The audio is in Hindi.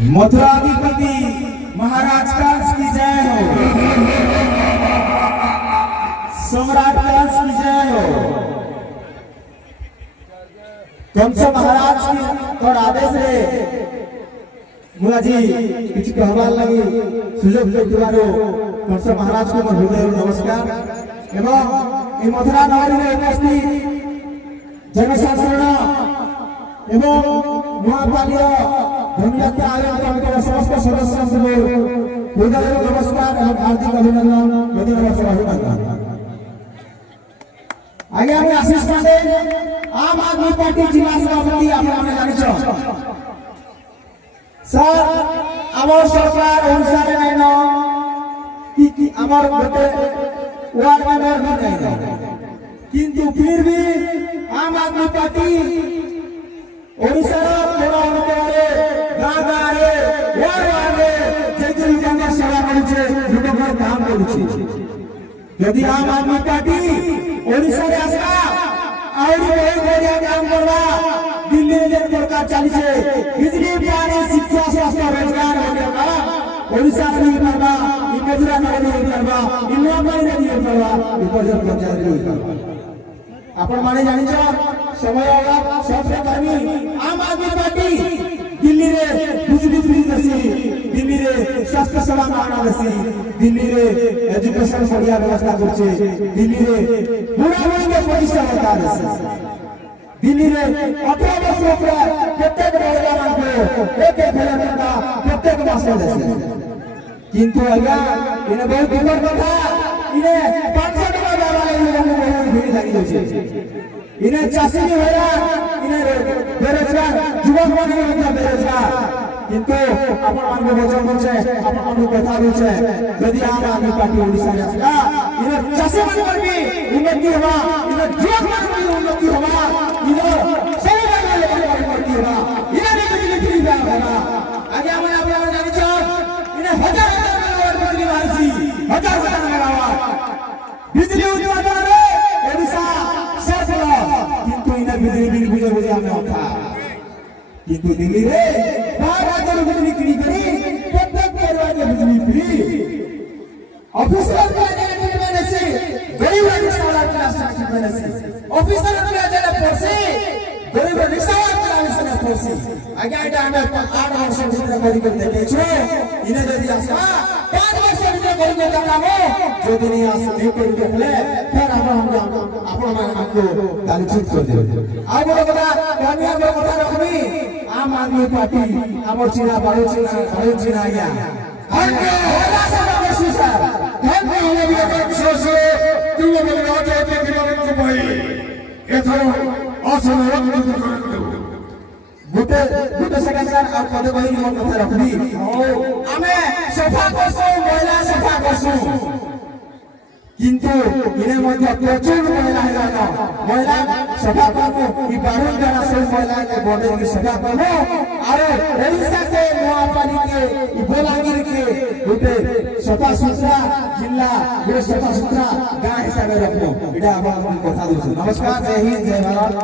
मथुराधिपति महाराज कंस की जय हो, सम्राट कंस की जय हो। कंस महाराज की और आदेश रे मुझे किसी कहवार लगी सुजोग देथिबारो कंस महाराज को मोर हृदय नमस्कार एवं ए मथुरा नगरी में उपस्थित जनसाधारण एवं महापालिका धर्मयात्रा आयोजन कमिटीर समस्त सदस्य हृदय नमस्कार एवं हार्दिक अभिनंदन धन्यवाद अभिनंदन। आगे हमें आशीष पांडे आम आदमी पार्टी जिला सभापति आपने जानी सर आमर सरकार ओडिशा रे नै न कि आमर गोटे वार्ड मेंबर भी नै किंतु फिर भी आम आदमी पार्टी ओडिशा रो कोना कोना गाँ गाँ रे वार्ड रे जे लोकन सेवा करूछे लोकन काम करूछे। यदि आम आदमी पार्टी ओडिशा रे आसला और बहुत बढ़िया काम करवा दिल्ली में जेन प्रकार चली छे बिजली पानी शिक्षा स्वास्थ्य रोजगार होगा ओडिशा में नहीं करवा इ मथुरा नगर में नहीं करवा इ नौकरी में नहीं करवा इ प्रजन पंचायत में नहीं करवा। आपण माने जानि छ समय अभाव सब कर्मी आम आदमी पार्टी दिल्ली रे बिजली फ्री दसी दिल्ली रे स्वास्थ्य सेवा माना दसी दिल्ली रे एजुकेशन बढ़िया व्यवस्था करछे दिल्ली रे बुढ़ा बुढ़ी के पैसा बता दसी दिल्ली रे 18 वर्ष ऊपर प्रत्येक महिला मान को एक हजार टका प्रत्येक मास देसे किंतु आज्ञा इने बहुत दुखर कथा इने 500 टका देवा ले लोगन को बहुत भीड़ लगी होछे इने चासी नहीं होरा इने बेरोजगार युवक मान को बेरोजगार किंतु अपन मान को वचन करछे अपन मान को कथा होछे यदि आम आदमी पार्टी ओडिशा रे आसला इने चासी मान पर भी उन्नति होवा इने युवक मान भी उन्नति होवा इने सही बात लोगन पर उन्नति होवा इने बिजली फ्री होगा आगे हम आप जानि छ इने हजार मेगावाट बिजली मारसी हजार मेगावाट बिजली उत्पादन रे ओडिशा सरप्लस किंतु इने बिजली बिल बुझे बुझे हमें होता किंतु दिल्ली रे 12 बिजली किनी करी प्रत्येक परिवार के बिजली फ्री ऑफिसर के जाने से गरीब रिक्शा क्लास से ऑफिसर के जाने परसे गरीब रिक्शा क्लास से परसे आगे आटा हमें 8 वर्ष भीतर करी कर देखे छे इने यदि आसा 5 वर्ष भीतर करी के कामो यदि नहीं आस नहीं करी देखले फिर आपण को गालीचुत कर दे आ बोलो बता कामिया को बता रखनी आम आदमी पार्टी हमर चिना बारो चिना या होला सब बेसी सर हम होले भी सोसे तुम बोले राजा के दिमाग को भाई एथरो असमरक करंतु गुटे सेकंड सर और पदे भाई मन कथा रखनी हमें सफा करसु महिला सफा करसु किंतु इने मध्य प्रचुर महिला है ना महिला सफा करमु इ बारन जरा सब महिला के बॉडी की सफा करमु और ओडिशा के महापालिका के इ बोलागिर के गुटे सफा सुथरा जिला गुटे सफा सुथरा गांव हिसाब रे रखमु इडा हम कथा दछु। नमस्कार जय हिंद जय भारत।